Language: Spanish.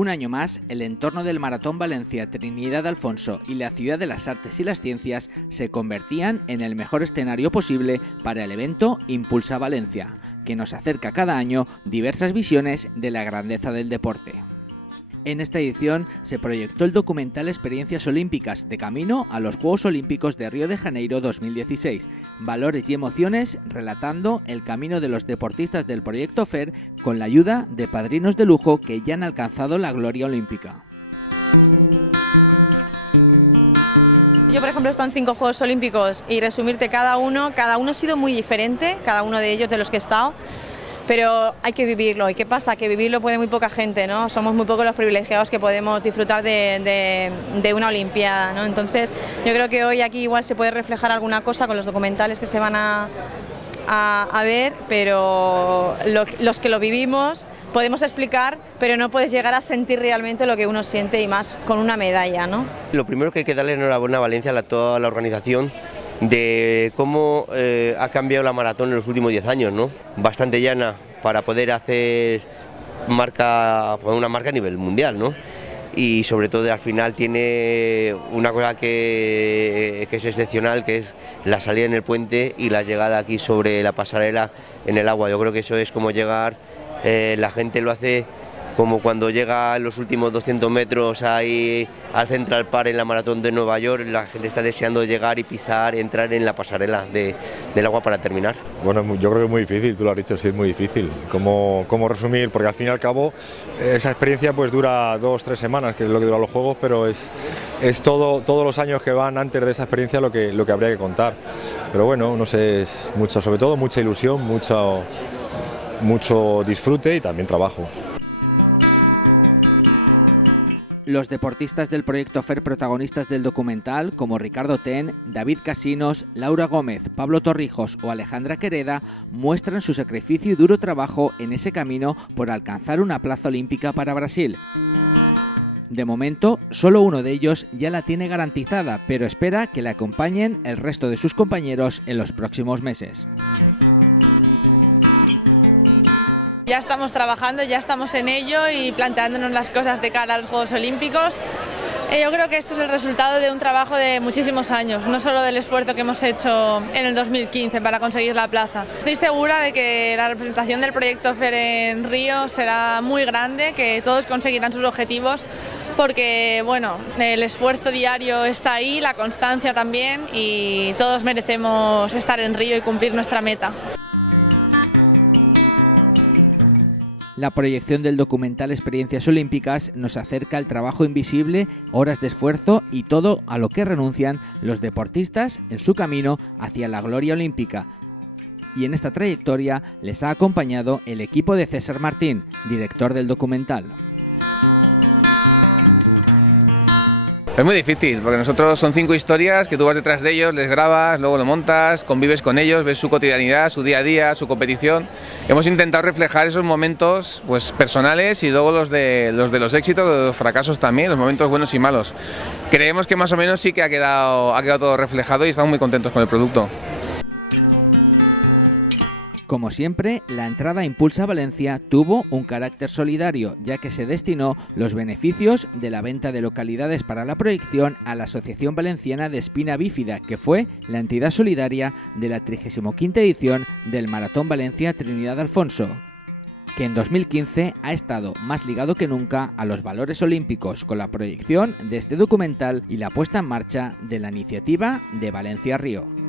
Un año más, el entorno del Maratón Valencia Trinidad Alfonso y la Ciudad de las Artes y las Ciencias se convertían en el mejor escenario posible para el evento Impulsa Valencia, que nos acerca cada año diversas visiones de la grandeza del deporte. En esta edición se proyectó el documental Experiencias Olímpicas de camino a los Juegos Olímpicos de Río de Janeiro 2016, valores y emociones relatando el camino de los deportistas del proyecto FER con la ayuda de padrinos de lujo que ya han alcanzado la gloria olímpica. Yo, por ejemplo, he estado en 5 Juegos Olímpicos y resumirte cada uno ha sido muy diferente, cada uno de ellos de los que he estado. Pero hay que vivirlo. ¿Y qué pasa? Que vivirlo puede muy poca gente, ¿no? Somos muy pocos los privilegiados que podemos disfrutar de una Olimpiada, ¿no? Entonces, yo creo que hoy aquí igual se puede reflejar alguna cosa con los documentales que se van a ver, pero los que lo vivimos podemos explicar, pero no puedes llegar a sentir realmente lo que uno siente y más con una medalla, ¿no? Lo primero que hay que darle enhorabuena a Valencia, a toda la organización, de cómo ha cambiado la maratón en los últimos 10 años, ¿no? Bastante llana para poder hacer una marca a nivel mundial, ¿no? Y sobre todo al final tiene una cosa que es excepcional, que es la salida en el puente y la llegada aquí sobre la pasarela en el agua. Yo creo que eso es como llegar, la gente lo hace como cuando llega en los últimos 200 metros ahí al Central Park en la maratón de Nueva York, la gente está deseando llegar y pisar, entrar en la pasarela del agua para terminar. Bueno, yo creo que es muy difícil, tú lo has dicho, sí, es muy difícil. ¿Cómo resumir? Porque al fin y al cabo esa experiencia pues dura 2-3 semanas, que es lo que duran los Juegos, pero es todos los años que van antes de esa experiencia lo que habría que contar. Pero bueno, no sé, es mucho, sobre todo mucha ilusión, mucho disfrute y también trabajo. Los deportistas del proyecto FER protagonistas del documental, como Ricardo Ten, David Casinos, Laura Gómez, Pablo Torrijos o Alejandra Quereda, muestran su sacrificio y duro trabajo en ese camino por alcanzar una plaza olímpica para Brasil. De momento, solo uno de ellos ya la tiene garantizada, pero espera que le acompañen el resto de sus compañeros en los próximos meses. Ya estamos trabajando, ya estamos en ello y planteándonos las cosas de cara a los Juegos Olímpicos. Yo creo que esto es el resultado de un trabajo de muchísimos años, no solo del esfuerzo que hemos hecho en el 2015 para conseguir la plaza. Estoy segura de que la representación del proyecto FER en Río será muy grande, que todos conseguirán sus objetivos, porque bueno, el esfuerzo diario está ahí, la constancia también, y todos merecemos estar en Río y cumplir nuestra meta. La proyección del documental Experiencias Olímpicas nos acerca al trabajo invisible, horas de esfuerzo y todo a lo que renuncian los deportistas en su camino hacia la gloria olímpica. Y en esta trayectoria les ha acompañado el equipo de César Martín, director del documental. Es muy difícil, porque nosotros son 5 historias que tú vas detrás de ellos, les grabas, luego lo montas, convives con ellos, ves su cotidianidad, su día a día, su competición. Hemos intentado reflejar esos momentos pues, personales y luego los de los éxitos, de los fracasos también, los momentos buenos y malos. Creemos que más o menos sí que ha quedado todo reflejado y estamos muy contentos con el producto. Como siempre, la entrada a Impulsa Valencia tuvo un carácter solidario, ya que se destinó los beneficios de la venta de localidades para la proyección a la Asociación Valenciana de Espina Bífida, que fue la entidad solidaria de la 35ª edición del Maratón Valencia Trinidad Alfonso, que en 2015 ha estado más ligado que nunca a los valores olímpicos con la proyección de este documental y la puesta en marcha de la iniciativa de Valencia Río.